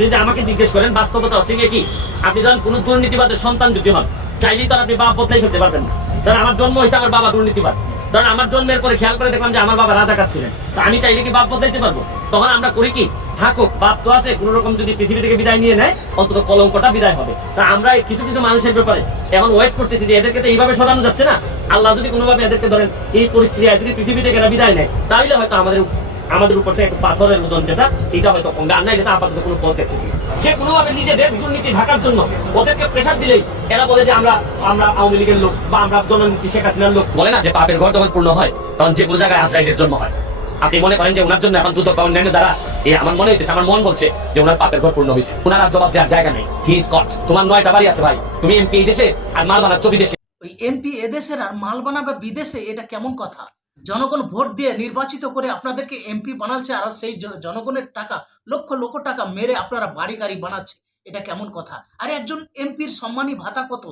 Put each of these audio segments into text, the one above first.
আপনি যদি আমাকে জিজ্ঞেস করেন, বাস্তবতা হচ্ছে কি? আপনি যখন কোন দুর্নীতিবাদের সন্তান যদি হন, চাইলেই তো আপনি বাপ বদলাই করতে পারবেন না। আমার জন্ম হয়েছে আমার বাবা দুর্নীতিবাদ। ধরেন আমার জন্মের পরে খেয়াল করে দেখলাম যে আমার বাবা রাজাকার ছিলেন। তো আমি চাইলে কি বাপ বদলাইতে পারব? তখন আমরা করি কি? থাকুক, বাপ তো আছে, কোন রকম যদি পৃথিবী থেকে বিদায় নিয়ে নেয়, অন্তত কলঙ্কটা বিদায় হবে। তা আমরা কিছু কিছু মানুষের ব্যাপারে এখন ওয়েট করতেছি যে এদেরকে তো এইভাবে সরানো যাচ্ছে না। আল্লাহ যদি কোনোভাবে এদেরকে ধরেন এই প্রক্রিয়ায় যদি পৃথিবী থেকে বিদায় নেয়, তাহলে হয়তো আমাদের আমাদের উপর থেকে একটা পাথরের ওজন যেটা, এটা হয়তো কমবে আর এটা আপাতত কোনো পথ দেখতেছি সে কোনোভাবে নিজেদের দুর্নীতি ঢাকার জন্য ওদেরকে প্রেশার দিলেই এরা বলে যে আমরা আমরা আওয়ামী লীগের লোক বা আমরা জননীতি শেখ হাসিনার লোক। বলে না যে পাপের ঘর যখন পূর্ণ হয়, তখন যে কোনো জায়গায় আশ্রয়ের জন্য হয়। আপনি মনে করেন যে ওনার জন্য এখন দ্রুত বা যারা? আমার মনে হইতেছে, আমার মন বলছে যে ওনার পাপের ঘর পূর্ণ হয়েছে ওনার আর জবাব দেওয়ার জায়গা নেই। হি ইজ তোমার নয়টা বাড়ি আছে ভাই। তুমি এমপি এই দেশে আর মাল বানাচ্ছ বিদেশে। ওই এমপি এদেশের আর মাল বানাবে বিদেশে, এটা কেমন কথা? জনগণ ভোট দিয়ে নির্বাচিত করে আপনাদেরকে এমপি বানাচ্ছে আর সেই জনগণের টাকা, লক্ষ লক্ষ টাকা মেরে আপনারা বাড়ি গাড়ি বানাচ্ছে। এটা কেমন কথা? আর একজন এমপির সম্মানী ভাতা কত?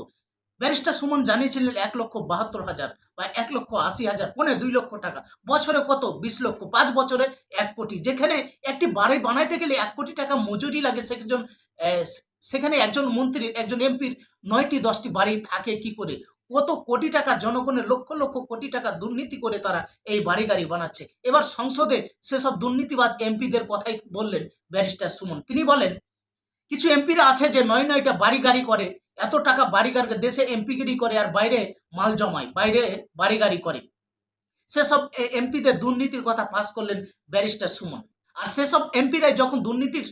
ব্যারিস্টার সুমন জানিয়েছিলেন এক লক্ষ বাহাত্তর হাজার বা এক লক্ষ আশি হাজার, পনে দুই লক্ষ টাকা। বছরে কত? বিশ লক্ষ। পাঁচ বছরে এক কোটি। যেখানে একটি বাড়ি বানাইতে গেলে এক কোটি টাকা মজুরি লাগে, সেজন সেখানে একজন মন্ত্রীর, একজন এমপির নয়টি দশটি বাড়ি থাকে কি করে? কত কোটি টাকা জনগণের লক্ষ লক্ষ কোটি টাকা দুর্নীতি করে তারা এই বাড়ি গাড়ি বানাচ্ছে। এবার সংসদে সেসব দুর্নীতিবাজ এমপিদের কথাই বললেন ব্যারিস্টার সুমন। তিনি বলেন, কিছু এমপিরা আছে যে নয় নয়টা বাড়ি গাড়ি করে, এত টাকা বাড়ি গাড়ি দেশে এমপিগিরি করে আর বাইরে মাল জমায়, বাইরে বাড়ি গাড়ি করে। সেসব এমপিদের দুর্নীতির কথা পাস করলেন ব্যারিস্টার সুমন। আর সেসব এমপিরাই যখন দুর্নীতির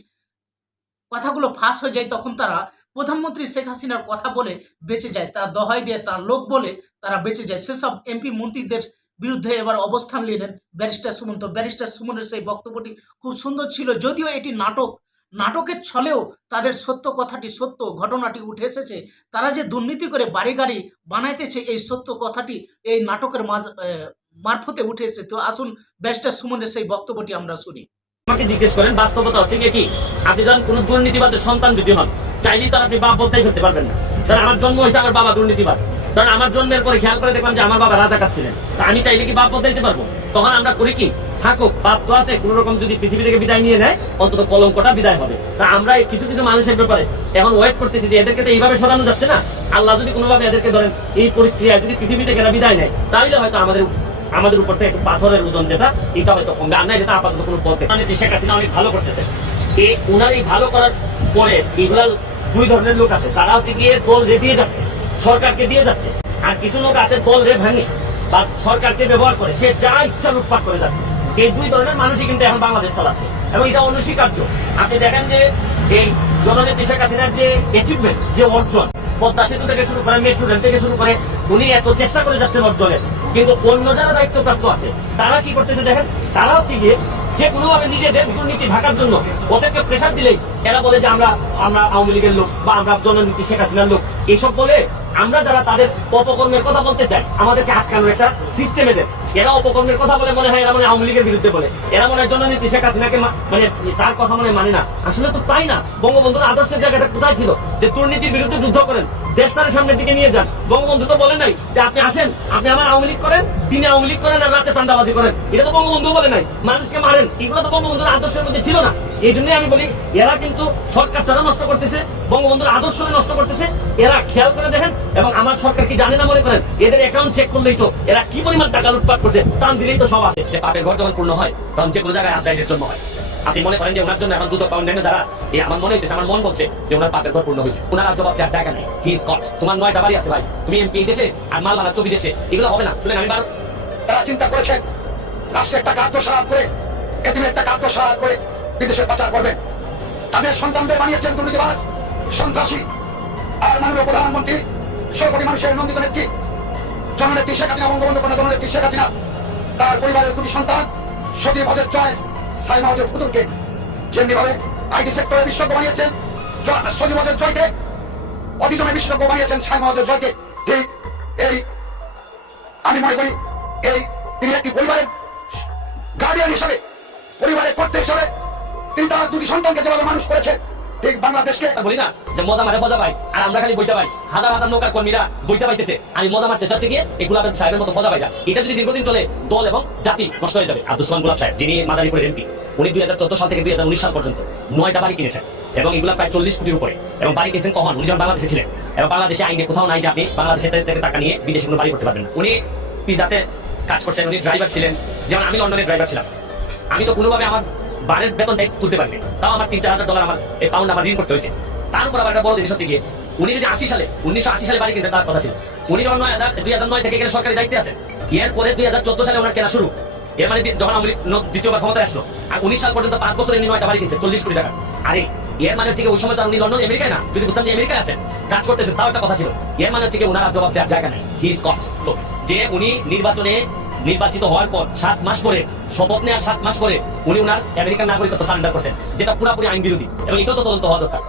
কথাগুলো ফাঁস হয়ে যায়, তখন তারা প্রধানমন্ত্রী শেখ হাসিনার কথা বলে বেঁচে যায়, তারা দহাই দিয়ে তার লোক বলে তারা বেঁচে যায়। সেসব এমপি, মন্ত্রীদের বিরুদ্ধে এবার অবস্থান নিলেন ব্যারিস্টার সুমন। তো ব্যারিস্টার সুমনের সেই বক্তব্যটি খুব সুন্দর ছিল, যদিও এটি নাটক। নাটকের ছলেও তাদের সত্য কথাটি সত্য, ঘটনাটি উঠে এসেছে। তারা যে দুর্নীতি করে বাড়ি গাড়ি বানাইতেছে, এই সত্য কথাটি এই নাটকের মারফতে উঠে এসেছে। তো আসুন ব্যারিস্টার সুমনের সেই বক্তব্যটি আমরা শুনি। আমাকে জিজ্ঞেস করেন, বাস্তবতা হচ্ছে কি? আপনি যখন কোন দুর্নীতিবাদের সন্তান যদি হন চাইলেই তো আপনি বাপ বদলাই করতে পারবেন না। ধরেন আমার জন্ম হয়েছে আমার বাবা দুর্নীতিবাদ ধরেন আমার জন্মের পরে খেয়াল করে দেখলাম যে আমার বাবা রাজাকার ছিলেন। তা আমি চাইলে কি বাপ বদলাইতে পারব? তখন আমরা করি কি? থাকুক, বাপ তো আছে, কোন রকম যদি পৃথিবী থেকে বিদায় নিয়ে নেয়, অন্তত কলঙ্কটা বিদায় হবে। তা আমরা কিছু কিছু মানুষের ব্যাপারে এখন ওয়েট করতেছি যে এদেরকে তো এইভাবে সরানো যাচ্ছে না? আল্লাহ যদি কোনোভাবে এদেরকে ধরেন এই প্রক্রিয়ায় যদি পৃথিবী থেকে এরা বিদায় নেয় তাহলে হয়তো আমাদের আমাদের উপর থেকে পাথরের ওজন যেটা, এটা হয়তো কমবে। না, এটা আপাতত কোনো মানে শেখ হাসিনা অনেক ভালো করতেছে। এই উনার এই ভালো করার পরে এগুলা দুই ধরনের লোক আছে। তারা হচ্ছে গিয়ে দল দিয়ে যাচ্ছে, সরকারকে দিয়ে যাচ্ছে। আর কিছু লোক আছে দল রে ভাঙে বা সরকারকে ব্যবহার করে। সে যা ইচ্ছা লুটপাট করে যাচ্ছে। এই দুই ধরনের মানুষই কিন্তু এখন বাংলাদেশ চালাচ্ছে। এবং এটা অনস্বীকার্য। আপনি দেখেন যে এই জননেত্রী শেখ হাসিনার যে অ্যাচিভমেন্ট যে অর্জন, পদ্মা সেতু থেকে শুরু করে, মেট্রো রেল থেকে শুরু করে, উনি এত চেষ্টা করে যাচ্ছেন অর্জনের। কিন্তু অন্য যারা দায়িত্বপ্রাপ্ত আছে, তারা কি করতেছে দেখেন? তারা হচ্ছে গিয়ে যে কোনোভাবে নিজেদের দুর্নীতি ঢাকার জন্য ওদেরকে প্রেশার দিলেই এরা বলে যে আমরা আমরা আওয়ামী লীগের লোক বা আমরা জননীতি শেখ হাসিনার লোক। এইসব বলে আমরা যারা তাদের অপকর্মের কথা বলতে চাই, আমাদেরকে আটকানোর একটা সিস্টেমে এদের এরা অপকর্মের কথা বলে, মনে হয় এরা মানে আওয়ামী লীগের বিরুদ্ধে বলে। এরা মনে হয় জননীতি শেখ হাসিনাকে মানে তার কথা মনে মানে না। আসলে তো তাই না। বঙ্গবন্ধুর আদর্শের জায়গাটা কোথায় ছিল? যে দুর্নীতির বিরুদ্ধে যুদ্ধ করেন, দেশ তার সামনের দিকে নিয়ে যান। বঙ্গবন্ধু তো বলে নাই যে আপনি আসেন, আপনি আমার আওয়ামী লীগ করেন, তিনি আওয়ামী লীগ করেন আর রাতে চান্দাবাজি করেন। এটা তো বঙ্গবন্ধু বলে নাই। মানুষকে মারেন। এগুলো তো বঙ্গবন্ধুর আদর্শের মধ্যে ছিল না। এই জন্যই আমি বলি এরা কিন্তু সরকার তারা নষ্ট করতেছে বঙ্গবন্ধুর আদর্শ নষ্ট করতেছে এরা খেয়াল করে দেখেন এবং আমার সরকার কি জানে না মনে করেন? এদের অ্যাকাউন্ট চেক করলেই তো এরা কি পরিমাণ টাকা লুটপাট করছে টান দিলেই তো সব আসে। যে পাপের ঘর যখন পূর্ণ হয় তখন যে কোনো জায়গায় আশ্রয়ের জন্য হয়। আপনি মনে করেন যে ওনার জন্য এখন দ্রুত বা অন্যান্য যারা? এই আমার মনে হইতেছে আমার মন বলছে যে ওনার পাপের ঘর পূর্ণ হয়েছে। ওনার আর জবাব দেওয়ার জায়গা নেই। হি ইজ কট তোমার নয়টা বাড়ি আছে ভাই। তুমি এমপি দেশে আর মাল বানাচ্ছ বিদেশে এগুলো হবে না। শুনেন আমি বার তারা চিন্তা করেছেন রাষ্ট্রের টাকা আত্মসাৎ করে এদিনের টাকা আত্মসাৎ করে। বিদেশে পাচার করবেন তাদের সন্তানদের বানিয়েছেন দুর্নীতিবাজ, সন্ত্রাসী আর মাননীয় প্রধানমন্ত্রী কোটি মানুষের নন্দিত নেত্রী, জননেত্রী শেখ হাসিনা বঙ্গবন্ধু কন্যা জননেত্রী শেখ হাসিনা, তার পরিবারের দুটি সন্তান, সতী হজের চয়েস সাইমা হজের পুতুলকে যেমনি ভাবে আইটি সেক্টরে বিশ্বজ্ঞ বানিয়েছেন সতী হজের জয়কে অতিজমে বিশ্বজ্ঞ বানিয়েছেন সাইমা হজের জয়কে। ঠিক এই, আমি মনে করি এই তিনি একটি পরিবারের গার্ডিয়ান হিসাবে, পরিবারের কর্তা হিসাবে তিনি তার দুটি সন্তানকে যেভাবে মানুষ করেছেন ঠিক বাংলাদেশকে। বলি না যে মজা মারে মজা পাই আর আমরা খালি বইটা পাই। হাজার হাজার নৌকার কর্মীরা বইটা পাইতেছে। আমি মজা মারতে চাচ্ছে গিয়ে এই গুলাবের সাহেবের মতো মজা পাইরা এটা যদি দীর্ঘদিন চলে, দল এবং জাতি নষ্ট হয়ে যাবে। আব্দুল সালাম গুলাব সাহেব, যিনি মাদারীপুরের এমপি, উনি দুই হাজার চোদ্দ সাল থেকে দুই হাজার উনিশ সাল পর্যন্ত নয়টা বাড়ি কিনেছেন। এবং এগুলা প্রায় চল্লিশ কোটির উপরে। এবং বাড়ি কিনেছেন কখন? উনি যখন বাংলাদেশে ছিলেন। এবং বাংলাদেশে আইনে কোথাও নাই যে আপনি বাংলাদেশে টাকা নিয়ে বিদেশে কোনো বাড়ি করতে পারবেন না। উনি পিজাতে কাজ করছেন, উনি ড্রাইভার ছিলেন। যেমন আমি লন্ডনের ড্রাইভার ছিলাম। আমি তো কোনোভাবে আমার বারের বেতনটাই তুলতে পারিনি তাও আমার তিন, চার হাজার ডলার আমার এই পাউন্ড আমার ঋণ করতে হয়েছে। তার উপর আবার একটা বড় জিনিস হচ্ছে গিয়ে, উনি যদি আশি সালে, উনিশশো আশি সালে বাড়ি কিনতে তার কথা ছিল। উনি যখন নয় হাজার, দুই হাজার নয় থেকে এখানে সরকারি দায়িত্বে আছে এরপরে দুই হাজার চোদ্দ সালে ওনার কেনা শুরু। এর মানে যখন আওয়ামী দ্বিতীয়বার ক্ষমতায় আসলো, আর উনিশ সাল পর্যন্ত পাঁচ বছর এমনি নয়টা বাড়ি কিনছে চল্লিশ কোটি টাকা। আরে, এর মানে হচ্ছে ওই সময় তো উনি লন্ডন, আমেরিকায় না। যদি বুঝতাম যে আমেরিকায় আছেন, কাজ করতেছেন, তাও একটা কথা ছিল। এর মানে হচ্ছে ওনার জবাব দেওয়ার জায়গা নেই। হি ইজ কট যে উনি নির্বাচনে নির্বাচিত হওয়ার পর সাত মাস পরে, শপথ নেওয়ার সাত মাস পরে উনি ওনার আমেরিকান নাগরিকত্ব সারেন্ডার করছেন, যেটা পুরোপুরি আইন বিরোধী এবং এটাও তো তদন্ত হওয়া দরকার।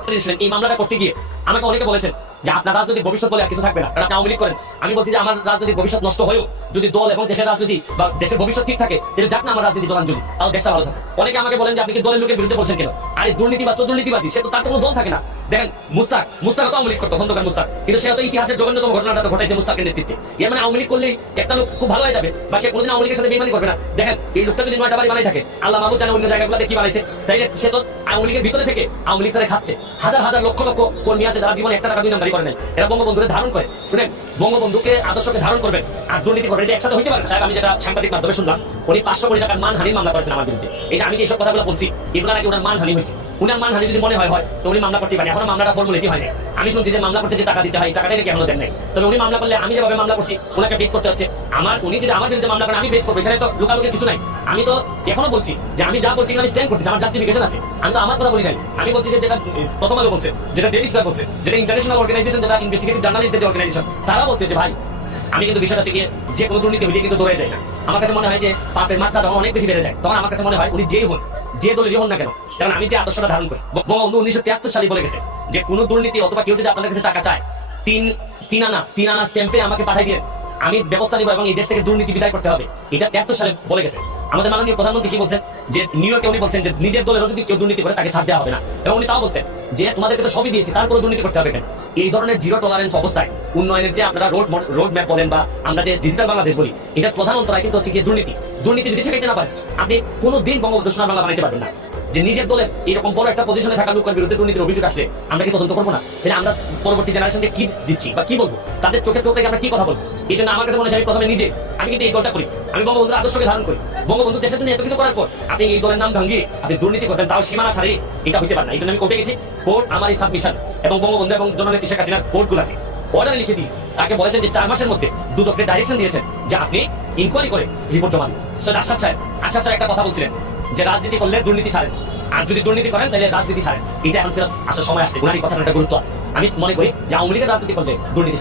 এই মামলাটা করতে গিয়ে আমাকে অনেকে বলেছেন যে আপনার রাজনৈতিক ভবিষ্যৎ বলে কিছু থাকবে না। আপনি আওয়ামী করেন। আমি বলছি যে আমার রাজনৈতিক ভবিষ্যৎ নষ্ট হয়েও যদি দল এবং দেশের রাজনীতি বা দেশের ভবিষ্যৎ ঠিক থাকে, তাহলে যাক না আমার রাজনীতি জলাঞ্জলি। তাও দেশটা ভালো থাকে অনেকে আমাকে বলেন যে আপনি কি দলের লোকের বিরুদ্ধে বলছেন কেন? আরে দুর্নীতিবাজ তো দুর্নীতিবাজি সে তো তার কোনো দল থাকে না। দেখেন, মুস্তাক মুস্তাক তো আওয়ামী করতো খন্দকার মুস্তাক। কিন্তু সে তো ইতিহাসের জঘন্যতম ঘটনাটা তো ঘটাইছে মুস্তাকের নেতৃত্বে। এর মানে আওয়ামী লীগ করলেই একটা লোক খুব ভালো হয়ে যাবে বা সে কোনোদিন আওয়ামী লীগের সাথে বেমানি করবে না। দেখেন, এই লোকটা যদি নয়টা বাড়ি বানাই থাকে, আল্লাহ মাহমুদ জানে অন্য জায়গাগুলোতে কি বানাইছে। তাই সে তো আওয়ামী লীগের ভিতরে থেকে আওয়ামী লীগ তারা খাচ্ছে। হাজার হাজার লক্ষ লক্ষ কর্মী আছে যারা জীবনে একটা টাকা, দুই নাম্বারই করে নেয় এরা বঙ্গবন্ধুকে ধারণ করে শুনেন, বঙ্গবন্ধুকে আদর্শকে ধারণ করবেন আর দুর্নীতি করবেন, এটা একসাথে হইতে পারে সাহেব, আমি যেটা সাংবাদিক মাধ্যমে শুনলাম, উনি পাঁচশো কোটি টাকার মানহানির মামলা করেছেন আমার বিরুদ্ধে। এই যে আমি যে এইসব কথাগুলো বলছি, এগুলো নাকি ওনার মানহানি হয়েছে? উনার মানহানি যদি মনে হয় হয়, তো উনি মামলা করতে পারেন। এখনও মামলাটা ফর্মুলেটি হয় না আমি শুনছি যে মামলা করতে যে টাকা দিতে হয় টাকাটাই নাকি এখনও দেন নাই? তবে উনি মামলা করলে আমি যেভাবে মামলা করছি, ওনাকে ফেস করতে হচ্ছে। আমার, উনি যদি আমার বিরুদ্ধে মামলা করেন, আমি ফেস করব। এখানে তো লোকালোকের কিছু নাই। আমি তো এখনও বলছি যে আমি যা বলছি আমি স্ট্যান্ড করতেছি, আমার জাস্টিফিকেশন আছে। আমি তো আমার কথা বলি নাই। আমি বলছি যে যেটা প্রথম আলো বলছে, যেটা ডেলি স্টার বলছে, যেটা ইন্টারন্যাশনাল অর্গানাইজেশন যেটা ইনভেস্টিগেটিভ জার্নালিস্টদের যে অর্গানাইজেশন তারা বলছে যে, ভাই আমি কিন্তু বিষয়টা হচ্ছে গিয়ে যে কোনো দুর্নীতি হইলে কিন্তু দৌড়ে যায় না। আমার কাছে মনে হয় যে পাপের মাত্রা যখন অনেক বেশি বেড়ে যায়, তখন আমার কাছে মনে হয় উনি যেই হন যে দলেরই হন না কেন, কারণ আমি যে আদর্শটা ধারণ করি বঙ্গবন্ধু উনিশশো তিয়াত্তর সালে বলে গেছে যে কোনো দুর্নীতি অথবা কেউ যদি আপনার কাছে টাকা চায়, তিন তিন আনা তিন আনা স্ট্যাম্পে আমাকে পাঠিয়ে দিয়ে আমি ব্যবস্থা নিব এবং এই দেশ থেকে দুর্নীতি বিদায় করতে হবে। এটা তিয়াত্তর সালে বলে গেছে। আমাদের মাননীয় প্রধানমন্ত্রী কি বলছেন? যে নিউ ইয়র্কে উনি বলছেন যে নিজের দলেরও যদি কেউ দুর্নীতি করে, তাকে ছাড় দেওয়া হবে না। এবং উনি তাও বলছেন যে তোমাদেরকে তো সবই দিয়েছি তারপরে দুর্নীতি করতে হবে এই ধরনের জিরো টলারেন্স অবস্থায়, উন্নয়নের যে আপনারা রোড রোড ম্যাপ বলেন বা আমরা যে ডিজিটাল বাংলাদেশ বলি, এটা প্রধান অন্তরায় কিন্তু হচ্ছে গিয়ে দুর্নীতি। দুর্নীতি যদি ঠেকাইতে না পারেন, আপনি কোনো দিন বঙ্গবন্ধু সোনার বাংলা বানাইতে পারবেন না। যে নিজের দলে এরকম বড় একটা পজিশনে থাকা লোকের বিরুদ্ধে দুর্নীতির অভিযোগ আসলে আমরা কি তদন্ত করব না? তাহলে আমরা পরবর্তী জেনারেশনকে কি দিচ্ছি বা কি বলব? তাদের চোখে চোখ আমরা কি কথা বলব? এই জন্য আমার কাছে মনে হয় আমি প্রথমে নিজে, আমি কিন্তু এই দলটা করি। আমি বঙ্গবন্ধুর আদর্শকে ধারণ করি। বঙ্গবন্ধু দেশের জন্য এত কিছু করার পর আপনি এই দলের নাম ভাঙ্গিয়ে আপনি দুর্নীতি করবেন, তাও সীমানা ছাড়ে এটা হইতে পারে না। এই জন্য আমি কোর্টে গেছি। কোর্ট আমার এই সাবমিশন এবং বঙ্গবন্ধু এবং জননেত্রী শেখ হাসিনার কোর্টগুলাকে অর্ডার লিখে দিই তাকে বলেছেন যে চার মাসের মধ্যে দুদককে ডাইরেকশন দিয়েছেন যে আপনি ইনকোয়ারি করে রিপোর্ট জমা সৈয়দ আশরাফ সাহেব আশরাফ সাহেব একটা কথা বলছিলেন। যে রাজনীতি করলে দুর্নীতি ছাড়েন আর যদি দুর্নীতি করেন, তাহলে রাজনীতি ছাড়েন এটা এখন ফেরত আসার সময় আসছে। এই কথাটা গুরুত্ব আছে। আমি মনে করি যে আওয়ামী লীগের রাজনীতি করলে দুর্নীতি